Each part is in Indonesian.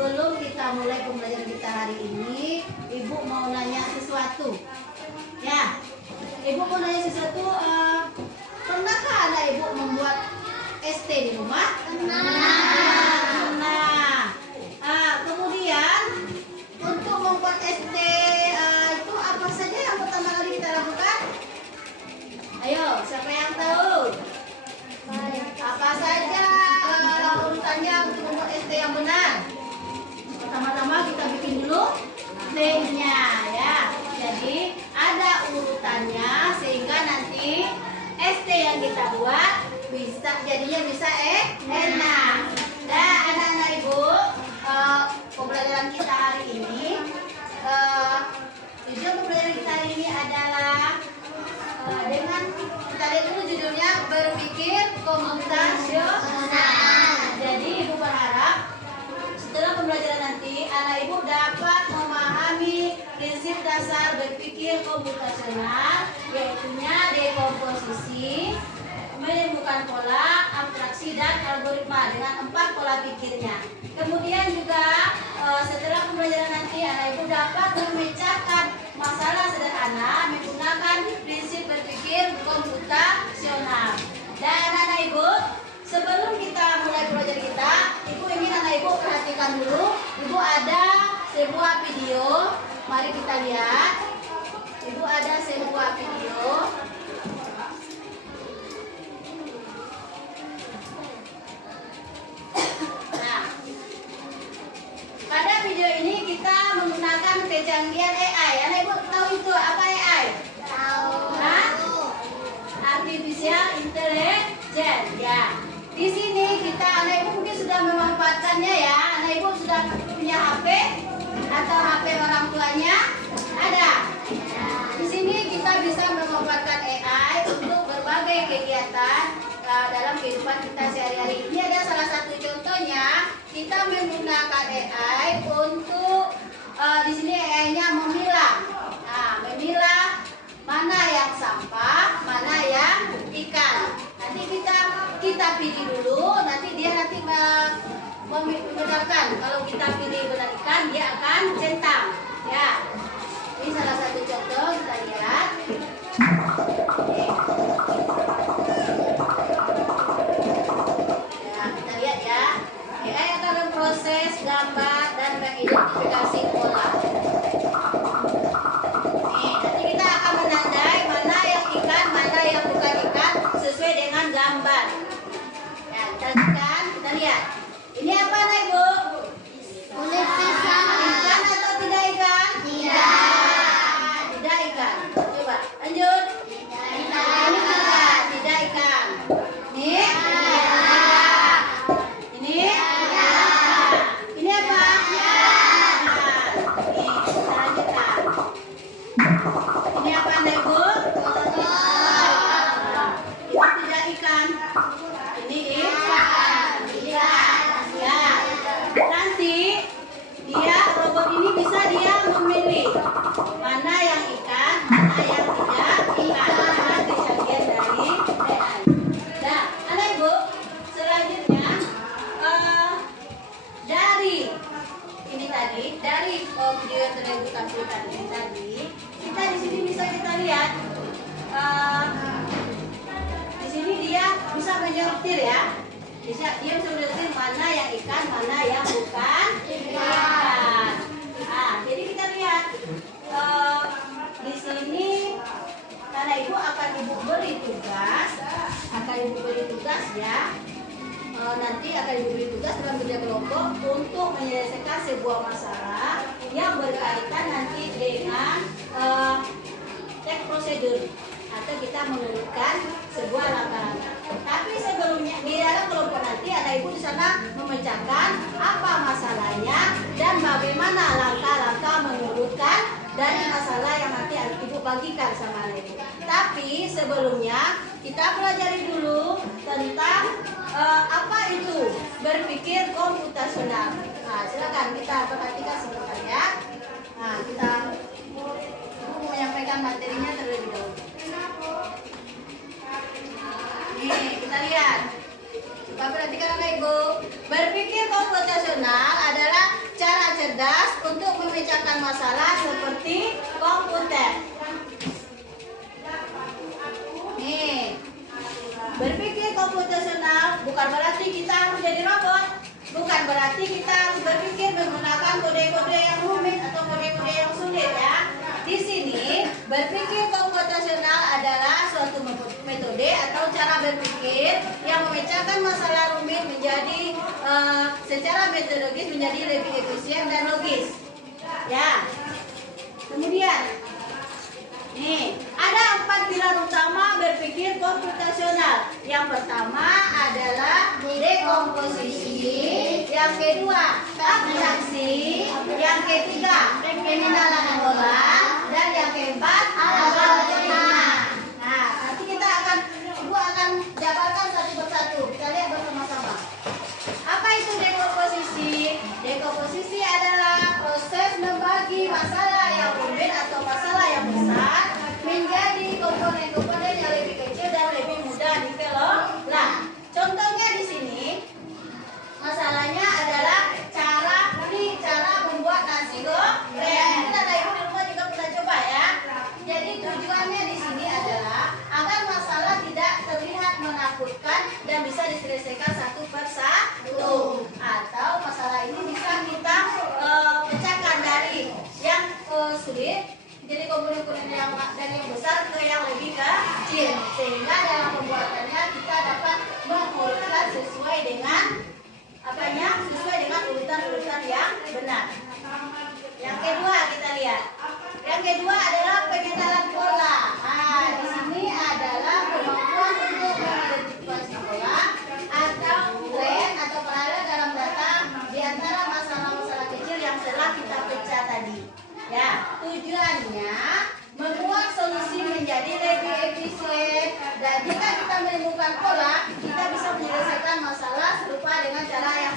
sebelum kita mulai pembelajaran kita hari ini, Ibu mau nanya sesuatu. Ya, Ibu mau nanya sesuatu. Pernahkah anak Ibu membuat ST di rumah? Pernah. Kemudian untuk membuat ST itu apa saja yang pertama kali kita lakukan? Ayo, siapa yang tahu? Apa saja urutannya untuk membuat ST yang benar? Pertama-tama kita bikin dulu T-nya ya. Jadi ada urutannya sehingga nanti ST yang kita buat jadinya bisa enak. Dan anak-anak Ibu, pembelajaran kita hari ini tujuan pembelajaran kita hari ini adalah dengan kita lihat dulu judulnya berpikir komputasional. Jadi Ibu berharap setelah pembelajaran nanti anak Ibu dapat memahami prinsip dasar berpikir komputasional, yaitu dekomposisi, menemukan pola, abstraksi, dan algoritma dengan 4 pola pikirnya. Kemudian juga setelah pembelajaran nanti anak Ibu dapat memecahkan masalah sederhana menggunakan prinsip berpikir komputasional. Dan anak-anak Ibu, sebelum kita mulai belajar kita, Ibu ingin anak Ibu perhatikan dulu. Ibu ada sebuah video, mari kita lihat. Ibu ada sebuah video. Nah, pada video ini kita menggunakan kecanggihan AI. Anak Ibu tahu itu apa AI? Tahu. Artificial Intelligence ya. Di sini kita anak Ibu mungkin sudah memanfaatkannya ya. Anak Ibu sudah punya HP atau HP orang tuanya? Ada. Di sini kita bisa memanfaatkan AI untuk berbagai kegiatan dalam kehidupan kita sehari-hari. Ini ada salah satu contohnya. Kita menggunakan AI untuk di sini AI-nya memilah. Nah, memilah mana yang sampah, mana yang ikan. Nanti kita pilih dulu, nanti dia membenarkan. Kalau kita pilih benar ikan, dia akan centang. Ya, ini salah satu contoh, kita lihat. Ya, kita lihat ya. AI akan memproses gambar dan mengidentifikasi pola. Nih, nanti kita akan menandai mana yang ikan, mana yang bukan ikan sesuai dengan gambar. Ya, kita lihat. Ini apa, Nak Ibu? Kulit pisang. Ikan atau tidak ikan? Tidak. Tidak ikan. Coba lanjut. Ini tidak ikan. Ini? Ini? Ini apa? Ini kita lanjutkan. Ini apa, Nak Ibu? Itu tidak ikan. Ini ikan. Ya. Nanti robot ini bisa memilih mana yang ikan, mana yang tidak ikan. Dengan kecanggihan dari AI. Nah, anak Ibu, selanjutnya dari ini tadi, dari video yang telah Ibu tampilkan ini tadi, kita di sini bisa kita lihat di sini dia bisa menyortir ya. Dia bisa menyortir mana yang ikan, mana yang bukan ikan. Nah, jadi kita lihat di sini karena Ibu akan beri tugas ya. Nanti akan diberi tugas dalam kerja kelompok untuk menyelesaikan sebuah masalah yang berkaitan nanti dengan teks prosedur atau kita menurunkan sebuah langkah-langkah. Tapi sebelumnya di dalam kelompok nanti anak Ibu di sana memecahkan apa masalahnya dan bagaimana langkah-langkah menurunkan dari masalah yang nanti Ibu bagikan sama anak Ibu. Tapi sebelumnya kita pelajari dulu tentang apa itu berpikir komputasional. Nah, silakan kita perhatikan sebentar ya. Nah, kita menyampaikan materinya terlebih dahulu. Nih, kita lihat. Coba perhatikan Bapak Ibu. Berpikir komputasional adalah memecahkan masalah seperti komputer. Nih, berpikir komputasional bukan berarti kita harus jadi robot. Bukan berarti kita harus berpikir menggunakan kode-kode yang rumit atau kode-kode yang sulit ya. Di sini, berpikir komputasional adalah suatu metode atau cara berpikir yang memecahkan masalah rumit menjadi secara metodologis menjadi lebih efisien dan logis. Ya. Kemudian, nih, ada 4 pilar utama berpikir komputasional. Yang pertama adalah dekomposisi, yang kedua abstraksi, yang ketiga pengenalan pola, dan yang keempat algoritma. Nah, nanti Ibu akan jabarkan satu persatu. Kita lihat bersama-sama. Apa itu dekomposisi? Dekomposisi adalah proses membagi masalah yang rumit atau masalah yang besar menjadi komponen-komponen yang lebih kecil dan lebih mudah dikelola. Contohnya di sini, masalahnya adalah cara membuat nasi goreng. Mungkin ada ibu di rumah juga pernah coba ya. Jadi tujuannya di sini adalah agar masalah tidak terlihat menakutkan dan bisa diselesaikan satu persatu. Atau masalah ini bisa kita pecahkan dari yang sulit jadi komponen-komponen yang dari yang besar ke yang lebih kecil, sehingga dalam pembuatannya kita dapat mengurutkan sesuai dengan sesuai dengan urutan-urutan yang benar. Yang kedua kita lihat. Yang kedua adalah pengenalan pola. Nah, di sini adalah kemampuan untuk mengidentifikasi pola atau tren atau paralel dalam data di antara masalah-masalah kecil yang telah kita pecah tadi. Ya, tujuannya membuat solusi menjadi lebih efisien, dan jika kita menemukan pola, kita bisa menyelesaikan masalah serupa dengan cara yang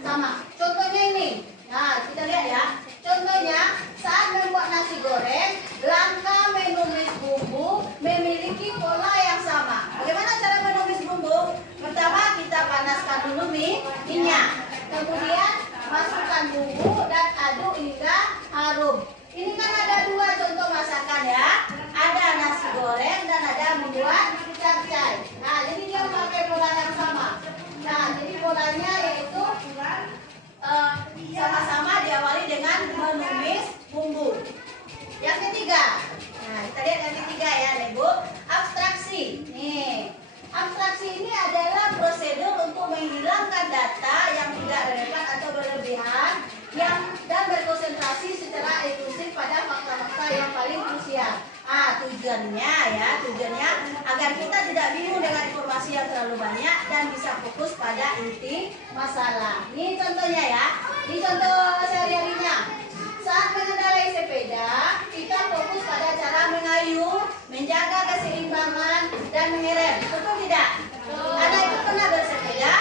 sama. Contohnya ini. Nah, kita lihat ya. Contohnya, saat membuat nasi goreng, langkah menumis bumbu memiliki pola yang sama. Bagaimana cara menumis bumbu? Pertama, kita panaskan dulu minyak. Kemudian, masukkan bumbu dan aduk hingga harum. Ini kan ada 2 contoh masakan ya. Ada nasi goreng dan ada membuat capcay. Nah, jadi dia pakai pola yang sama. Nah, jadi polanya yaitu sama-sama diawali dengan menumis bumbu. Yang ketiga, nah kita lihat yang ketiga ya, Ibu. Abstraksi. Nih, abstraksi ini adalah prosedur untuk menghilangkan data yang tidak relevan atau berlebihan dan berkonsentrasi secara eksklusif pada fakta-fakta yang paling krusial. Tujuannya agar kita tidak bingung dengan informasi yang terlalu banyak dan bisa fokus pada inti masalah. Ini contohnya ya. Ini contoh sehari-harinya. Saat mengendarai sepeda, kita fokus pada cara mengayuh, menjaga keseimbangan, dan mengerem. Betul tidak? Anak itu pernah bersepeda?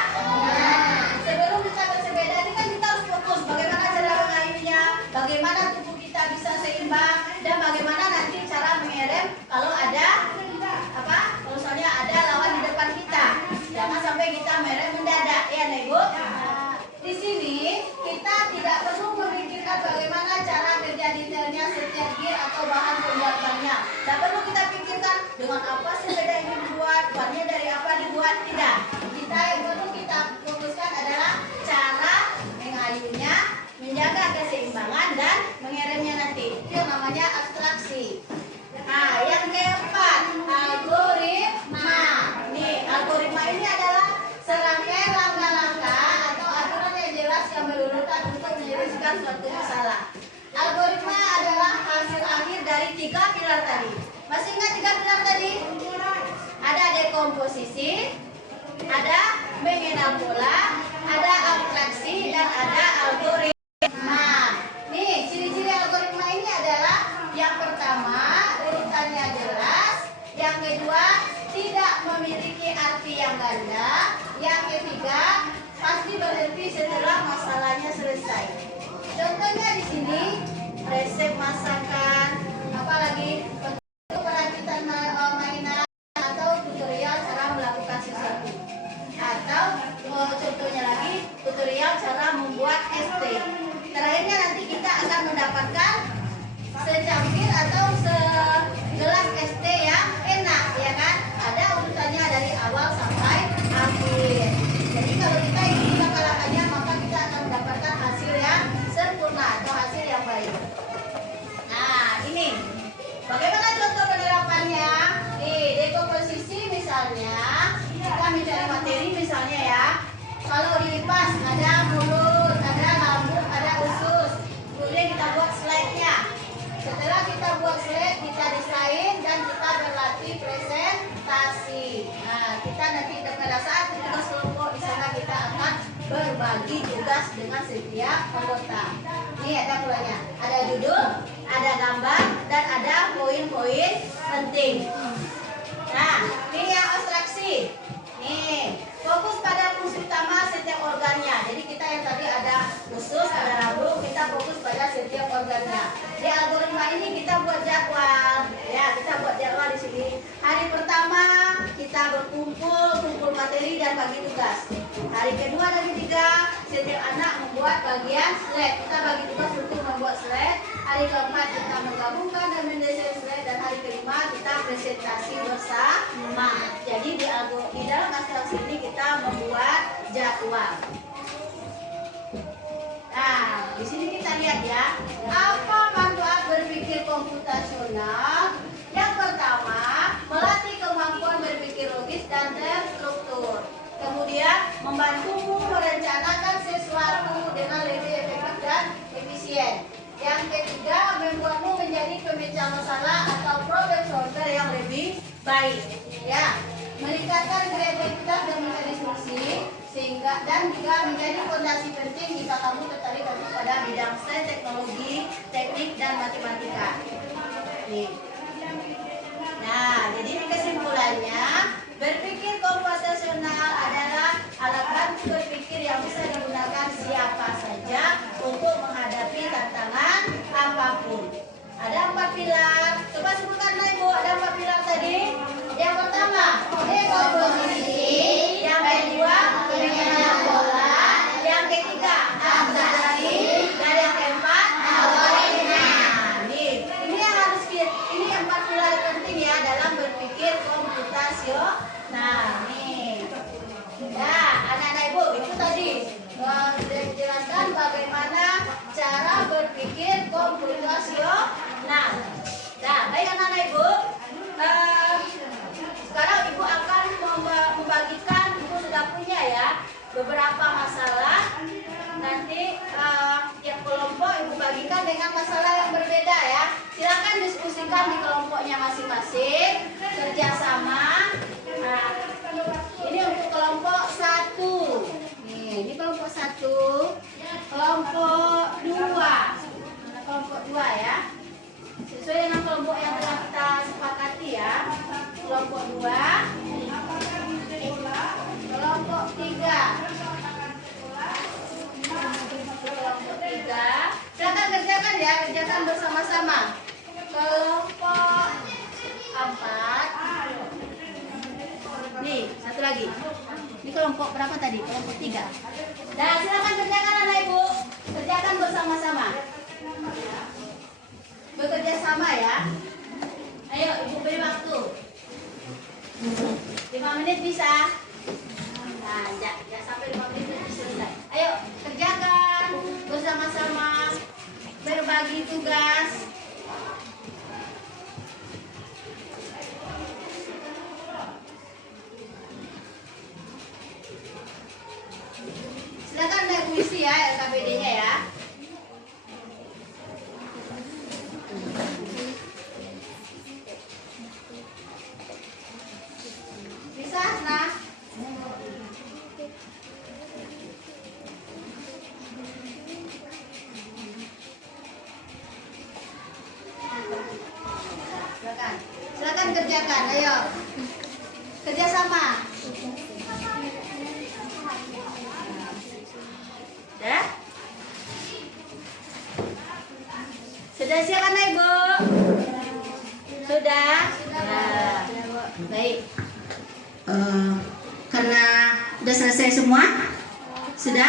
Sebelum kita bersepeda, ini kan kita harus fokus bagaimana cara mengayuhnya, bagaimana tubuh kita bisa seimbang, dan bagaimana nanti cara mengerem kalau ada kalau misalnya ada lawan di depan kita. Jangan sampai kita merem mendadak ya, Ibu. Di sini kita tidak perlu memikirkan bagaimana cara kerja detailnya setiap gear atau bahan pembuatannya. Tidak perlu kita pikirkan dengan apa sepeda ini dibuat, bahannya dari apa dibuat, tidak. Yang perlu kita fokuskan adalah cara mengayuhnya, menjaga keseimbangan, dan mengeremnya nanti. Itu yang namanya abstraksi. Nah, yang keempat, algoritma. Nih, algoritma ini adalah serangkaian langkah-langkah atau aturan yang jelas yang berurutan untuk menyelesaikan suatu masalah. Algoritma adalah hasil akhir dari 3 pilar tadi. Masih ingat 3 pilar tadi? Ada dekomposisi, ada mengenal pola, ada abstraksi, dan ada algoritma. Nih, ciri-ciri algoritma ini adalah yang pertama, urutannya jelas. Yang kedua, tidak memiliki arti yang ganda. Yang ketiga, pasti berhenti setelah masalahnya selesai. Contohnya di sini, resep masakan, apalagi perakitan mainan, atau tutorial cara melakukan sesuatu. Atau contohnya lagi, tutorial cara membuat es teh. Kita Terakhirnya nanti kita akan mendapatkan secangkir atau segelas es teh yang enak, ya kan? Ada urutannya dari awal sampai akhir. Jadi kalau kita ikuti langkah-langkahnya, maka kita akan mendapatkan hasil yang sempurna atau hasil yang baik. Nah, ini bagaimana contoh penerapannya? Nih, dekomposisi misalnya, kita mencari materi misalnya ya. Kalau dilipas ada mulut, ada lambung, ada usus. Kemudian kita buat slide-nya. Setelah kita buat slide, kita desain dan kita berlatih presentasi. Nah, kita nanti pada saat tugas kelompok di sana kita akan berbagi tugas dengan setiap anggota. Ini ada polanya. Ada judul, ada gambar, dan ada poin-poin penting. Nah, ini yang abstraksi. Nih, fokus pada fungsi utama setiap organnya. Jadi kita yang tadi ada usus, ada lambung, kita fokus pada setiap organnya. Di algoritma ini kita buat jadwal. Ya, kita buat jadwal di sini. Hari pertama kita kumpul materi dan bagi tugas. Hari kedua dan ketiga setiap anak membuat bagian slide. Kita bagi tugas untuk membuat slide. Hari keempat kita menggabungkan dan mendesain slide, dan hari kelima kita presentasi bersama. Jadi di dalam abstraksi ini kita membuat jadwal. Nah, di sini kita lihat ya, apa manfaat berpikir komputasional? Yang pertama, melatih kemampuan berpikir logis dan terstruktur. Kemudian, membantumu merencanakan sesuatu dengan lebih efektif dan efisien. Yang ketiga, membuatmu menjadi pemecah masalah atau problem solver yang lebih baik. Ya, meningkatkan kreativitas dan mencari solusi, sehingga dan juga menjadi fondasi penting jika kamu tertarik pada bidang sains, teknologi, teknik, dan matematika. Nih. Nah, jadi kesimpulannya, berpikir komputasional adalah alat bantu berpikir yang bisa digunakan siapa saja untuk menghadapi tantangan apapun. Ada 4 pilar. Coba sebutkan Ibu, ada 4 pilar tadi. Yang pertama, dekomposisi. Yang kedua, pengenalan pola. Yang ketiga, abstraksi. Dan yang keempat, algoritma. Ini yang harus ini 4 pilar penting ya dalam berpikir komputasional. Nah, nih. Ya, anak-anak Ibu, itu tadi menjelaskan bagaimana cara berpikir komputasional. Nah, baik anak-anak Ibu, sekarang Ibu akan membagikan, Ibu sudah punya ya beberapa masalah. Nanti tiap kelompok Ibu bagikan dengan masalah yang berbeda ya. Silakan diskusikan di kelompoknya masing-masing, kerjasama. Nah, ini untuk kelompok 1. Ini kelompok 1, kelompok 2. Mana kelompok 2 ya? Sesuai dengan kelompok yang telah kita sepakati ya. Kelompok 2, kelompok 3. Kelompok 3. Silakan kerjakan ya, kerjakan bersama-sama. Kelompok 4. Nih, satu lagi. Ini kelompok berapa tadi? Kelompok 3. Nah, silakan kerjakan anak Ibu. Kerjakan bersama-sama. Bekerja sama ya. Ayo, Ibu beri waktu. 5 menit bisa? Nah, jangan sampai 5 menit selesai. Ayo, kerjakan bersama-sama. Berbagi tugas. Silakan naik puisi ya, LKPD-nya ya. Bisa, nah. Silakan kerjakan, ayo. Kerjasama. Ya? Sudah siap anak Ibu? Sudah? Nah, baik. Karena sudah selesai semua? Sudah?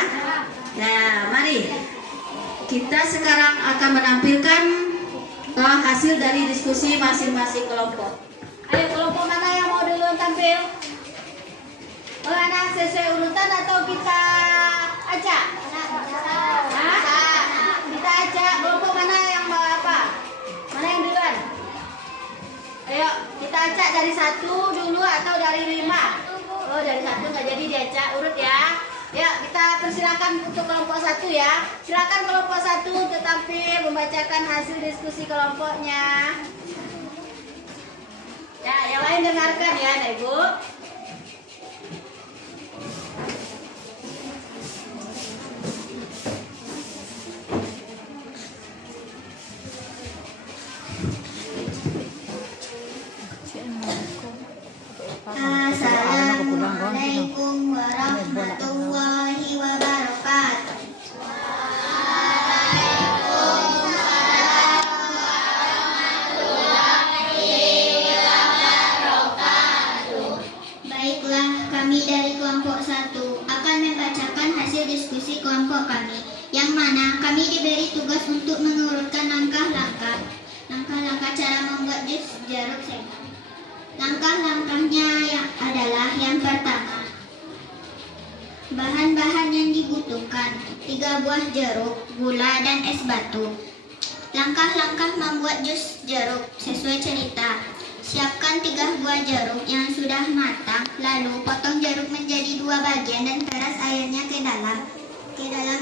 Nah, mari kita sekarang akan menampilkan hasil dari diskusi masing-masing kelompok. Ayo, kelompok mana yang mau duluan tampil? Mana sesuai urutan atau kita acak? Kita acak. Kelompok mana yang mau apa? Mana yang duluan? Ayo, kita acak dari 1 dulu atau dari 5? Oh, dari 1 nggak jadi diacak, urut ya. Ya, kita persilakan untuk kelompok 1 ya. Silakan kelompok 1 untuk tampil membacakan hasil diskusi kelompoknya. Ya, yang lain dengarkan ya, Anak Ibu. Assalamualaikum warahmatullahi wabarakatuh. Baiklah, kami dari kelompok 1 akan membacakan hasil diskusi kelompok kami, yang mana kami diberi tugas untuk mengurutkan langkah-langkah cara membuat jus jeruk segar. Langkah-langkahnya adalah yang pertama, bahan-bahan yang dibutuhkan 3 buah jeruk, gula, dan es batu. Langkah-langkah membuat jus jeruk sesuai cerita. Siapkan 3 buah jeruk yang sudah matang, lalu potong jeruk menjadi 2 bagian dan peras airnya ke dalam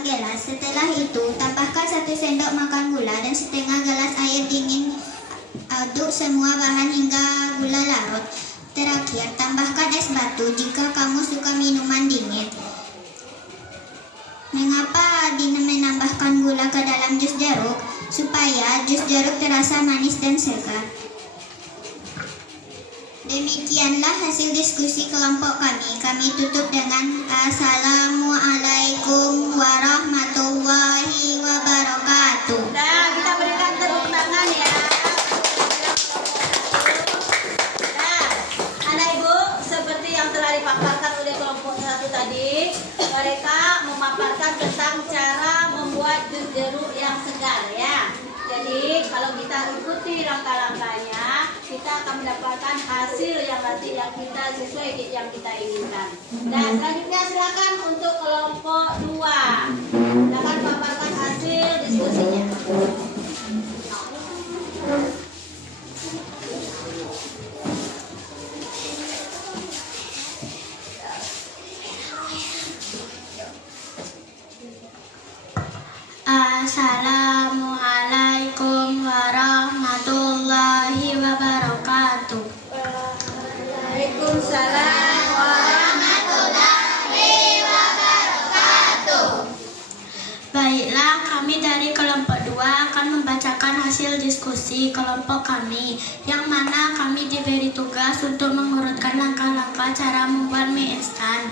gelas. Setelah itu, tambahkan 1 sendok makan gula dan setengah gelas air dingin. Aduk semua bahan hingga gula larut. Terakhir, tambahkan es batu jika kamu suka minuman dingin. Mengapa Dina menambahkan gula ke dalam jus jeruk? Supaya jus jeruk terasa manis dan segar. Demikianlah hasil diskusi kelompok kami. Kami tutup dengan Assalamualaikum warahmatullahi wabarakatuh. Nah, kita berikan tepuk tangan ya. Yang telah dipaparkan oleh kelompok 1 tadi, mereka memaparkan tentang cara membuat jus jeruk yang segar ya. Jadi kalau kita ikuti langkah-langkahnya, kita akan mendapatkan hasil yang nanti yang kita sesuai yang kita inginkan. Nah, selanjutnya silakan untuk kelompok 2. Silakan paparkan hasil diskusinya. Assalamualaikum warahmatullahi wabarakatuh. Waalaikumsalam warahmatullahi wabarakatuh. Baiklah, kami dari kelompok 2 akan membacakan hasil diskusi kelompok kami, yang mana kami diberi tugas untuk mengurutkan langkah-langkah cara membuat mie instan.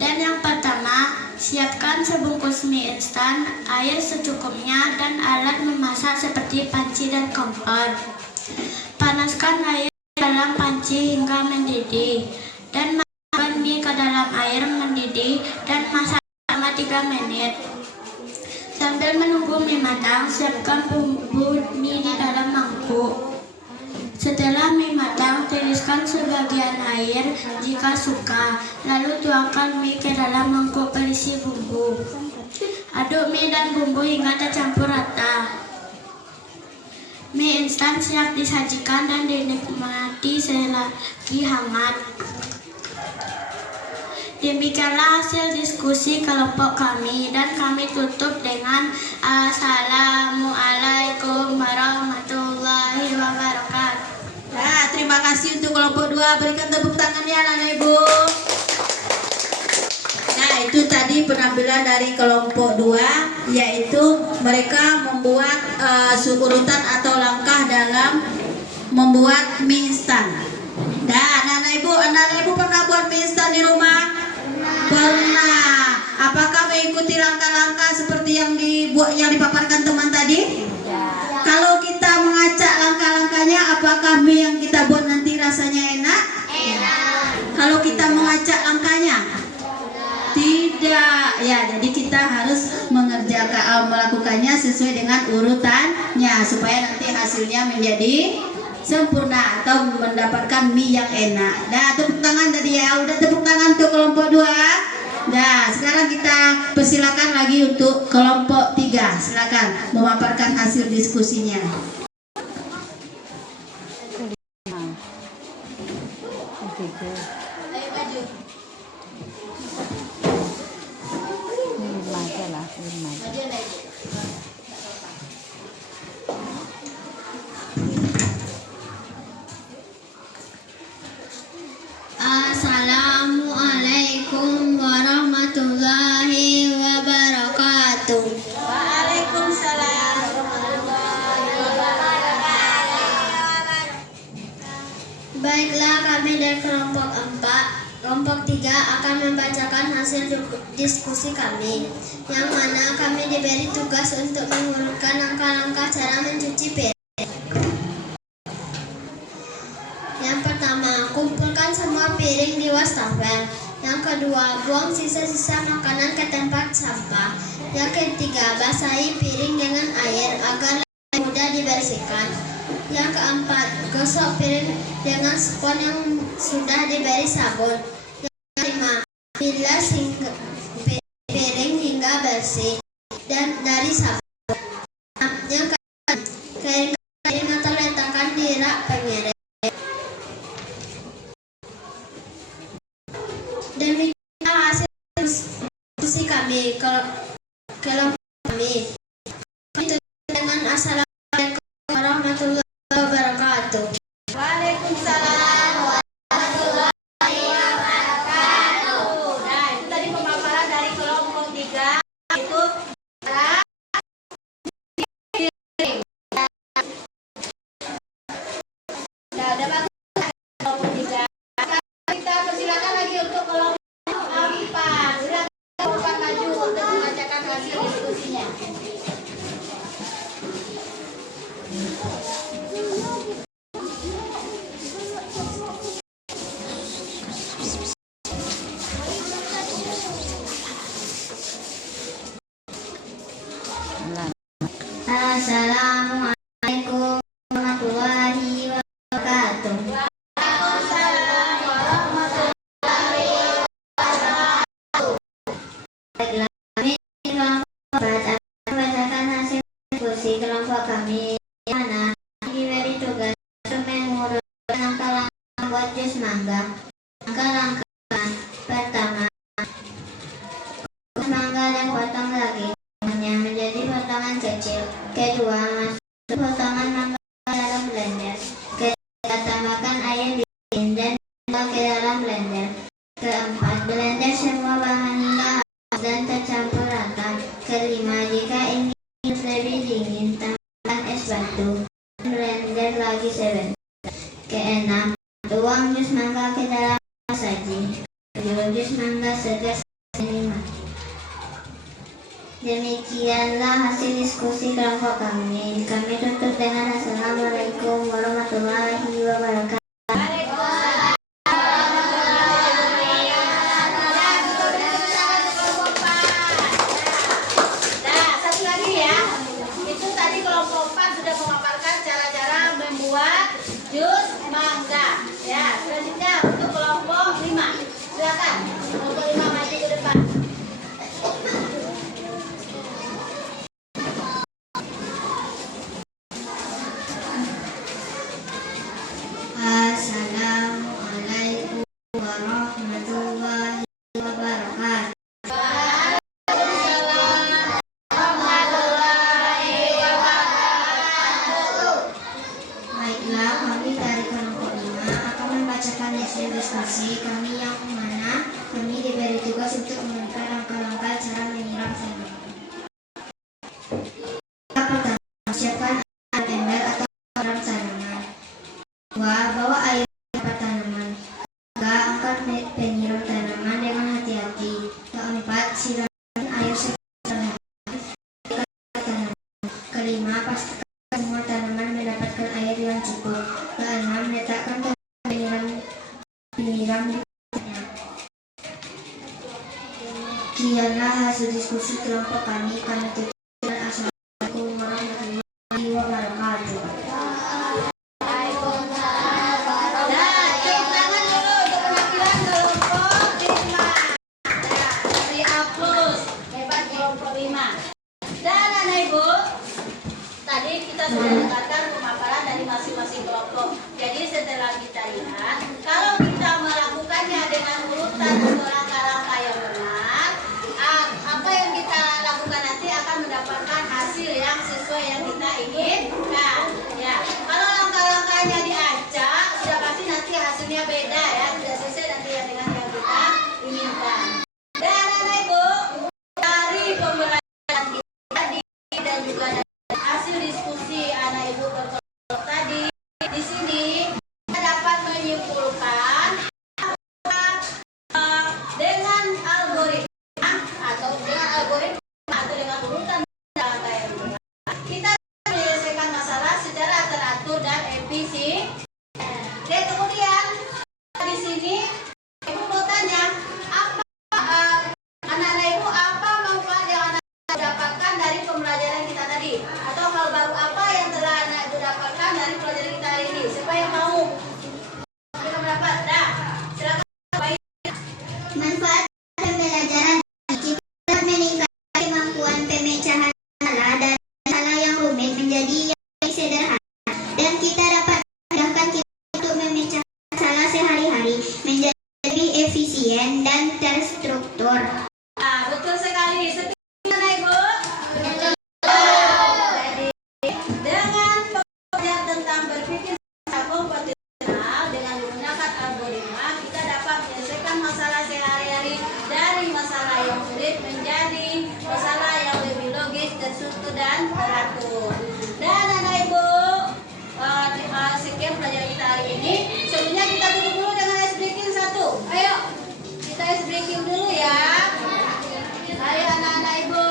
Dan yang pertama, siapkan sebungkus mie instan, air secukupnya, dan alat memasak seperti panci dan kompor. Panaskan air dalam panci hingga mendidih, dan masukkan mie ke dalam air mendidih dan masak selama 3 menit. Sambil menunggu mie matang, siapkan bumbu mie di dalam mangkuk. Setelah mie matang, tiriskan sebagian air jika suka, lalu tuangkan mie ke dalam mangkuk berisi bumbu. Aduk mie dan bumbu hingga tercampur rata. Mie instan siap disajikan dan dinikmati selagi hangat. Demikianlah hasil diskusi kelompok kami, dan kami tutup dengan Assalamualaikum warahmatullahi wabarakatuh. Nah, terima kasih untuk kelompok 2. Berikan tepuk tangannya anak-anak Ibu. Nah, itu tadi penampilan dari kelompok 2, yaitu mereka membuat urutan atau langkah dalam membuat mie instan. Nah, anak-anak Ibu pernah buat mie instan di rumah? Pernah. Apakah mengikuti langkah-langkah seperti yang dipaparkan teman tadi? Kalau kita mengacak langkah-langkahnya, apakah mie yang kita buat nanti rasanya enak? Enak. Kalau kita mengacak langkahnya? Tidak. Ya, jadi kita harus mengerjakan sesuai dengan urutannya supaya nanti hasilnya menjadi sempurna atau mendapatkan mie yang enak. Nah, tepuk tangan tadi ya. Udah tepuk tangan untuk kelompok 2. Nah, sekarang kita persilakan lagi untuk kelompok 3. Silakan memaparkan hasil diskusinya. Ayo maju. Maju lagi. Assalamualaikum warahmatullahi wabarakatuh. Waalaikumsalam warahmatullahi wabarakatuh. Baiklah, kami dari kelompok 4, kelompok 3 akan membacakan hasil diskusi kami, yang mana kami diberi tugas untuk mengurutkan langkah-langkah cara mencuci piring. Yang pertama, kumpulkan semua piring di wastafel. Yang kedua, buang sisa-sisa makanan ke tempat sampah. Yang ketiga, basahi piring dengan air agar lebih mudah dibersihkan. Yang keempat, gosok piring dengan spons yang sudah diberi sabun. Yang kelima, bilas piring hingga bersih dan dari sabun. Yang keenam, keringkan piring atau letakkan di rak pengiring. Demikian hasil diskusi kami kelompok kami. Itu dengan assalamualaikum warahmatullahi wabarakatuh. Waalaikumsalam warahmatullahi wabarakatuh. Nah, itu tadi pemaparan dari kelompok 3 itu cara piring. Nah, udah bagus kelompok 3. Kita persilakan lagi untuk kelompok 4. Silakan kelompok maju untuk membacakan hasil diskusinya. Assalamualaikum warahmatullahi wabarakatuh. Waalaikumsalam warahmatullahi wabarakatuh. Baiklah, kami kelompok 4 akan membacakan hasil diskusi kelompok kami, yang mana diberi tugas untuk mengurutkan langkah-langkah membuat jus mangga. Langkah-langkah pertama, kukus mangga dan potong dagingnya menjadi potongan kecil. Kedua, masuk potongan mangga ke dalam blender. Ketiga, tambahkan air dingin dan mangga ke dalam blender. Keempat, blender semua bahan hingga halus dan tercampur rata. Kelima, jika ingin lebih dingin, tambahkan es batu. Blender lagi sebentar. Keenam, tuang jus mangga ke dalam saji. Kemudian jus mangga segar selama 5. Demikianlah hasil diskusi kelompok kami. Kami tutup dengan assalamualaikum warahmatullahi wabarakatuh. Waalaikumsalam warahmatullahi wabarakatuh. Nah, satu lagi ya. Itu tadi kelompok 4 sudah memaparkan cara-cara membuat jus mangga. Ya, selanjutnya untuk kelompok 5. Silakan. Kelompok 5 maju ke depan. Assalamualaikum warahmatullahi wabarakatuh. Waalaikumsalam warahmatullahi wabarakatuh. Baiklah, kami dari kelompok 5 akan membacakan hasil diskusi kami, yang mana kami diberi tugas untuk menentukan langkah-langkah cara menyiram tanaman. Pertama, siapkan air ember atau kolam tanaman. 2. Bawa air ke tempat tanaman. 3. Angkat penyiram tanaman dengan hati-hati. 4. Siramkan air secara ke tanaman. 5. Pastikan semua tanaman mendapatkan air yang cukup. 6. Letakkan penyiram di potnya. Demikianlah hasil diskusi kelompok kami. Kami tutup dengan assalamualaikum bersama. Dan anak ibu, tadi kita sudah dengarkan pemaparan dari masing-masing kelompok. Jadi setelah kita lihat, kalau kita melakukannya dengan urutan atau rangka-rangka yang benar, apa yang kita lakukan nanti akan mendapatkan hasil yang sesuai yang kita inginkan. Ya, kalau langkah-langkahnya diacak, sudah pasti nanti hasilnya beda ya, tidak sesuai nanti dengan yang kita inginkan. Dan anak ibu, dari pembelajaran kita tadi dan juga dari hasil diskusi anak ibu berkelompok tadi, di sini kita dapat menyimpulkan dengan algoritma atau dengan urutan langkah yang benar, kita menyelesaikan masalah secara teratur dan efisien. Dan kemudian di sini ibu mau tanya, apa anak-anak ibu, apa manfaat yang anak dapatkan dari pembelajaran kita tadi, atau hal baru apa yang telah anak ibu dapatkan dari pelajaran kita hari ini? Siapa yang mau? Kita mendapat. Nah, silakan. Manfaat pembelajaran kita meningkatkan kemampuan pemecahan masalah dan masalah yang rumit menjadi yang sederhana, dan kita dapat memudahkan kita untuk memecahkan masalah sehari-hari menjadi lebih efisien dan terstruktur. Nah, betul sekali. Setuju anak ibu? Jadi, dengan belajar tentang berpikir secara komputasional dengan menggunakan algoritma, kita dapat menyelesaikan masalah sehari-hari dari masalah yang sulit menjadi masalah yang lebih logis, terstruktur dan teratur. Dan anak ibu, sekian pelajaran kita hari ini. Sebelumnya kita duduk dulu dengan ice breaking satu. Ayo, kita ice breaking dulu ya. Ayo anak-anak ibu.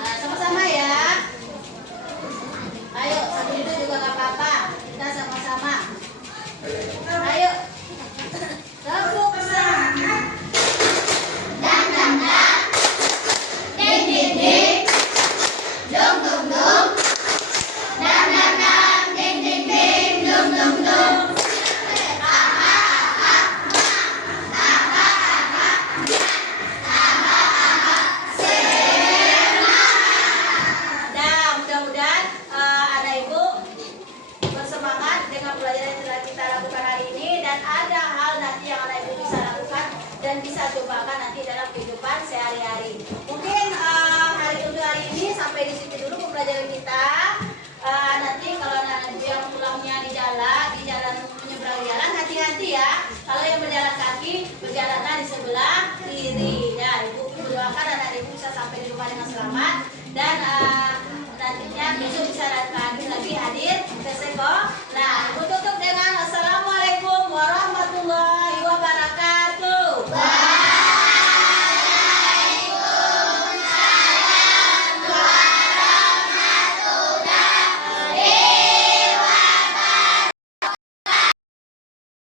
Nah, sama-sama ya. Ayo, sambil duduk juga gak apa-apa. Kita sama-sama. Ayo. Tepuk tangan. Dang dang dang, ding ding ding, dong dong dong, dang dang dang, ding ding ding, dong dong dong. Nah, mudah-mudahan anak ibu bersemangat dengan pelajaran yang telah kita lakukan hari ini, dan ada hal nanti yang anak ibu bisa lakukan dan bisa cobakan nanti dalam kehidupan sehari-hari. Mungkin untuk hari ini sampai di situ dulu pembelajaran kita. Nanti kalau anak ibu yang pulangnya di jalan menyeberang jalan, hati-hati ya. Kalau yang berjalan kaki, berjalanlah di sebelah kiri. Ya, ibu mendoakan anak ibu bisa sampai di rumah dengan selamat, dan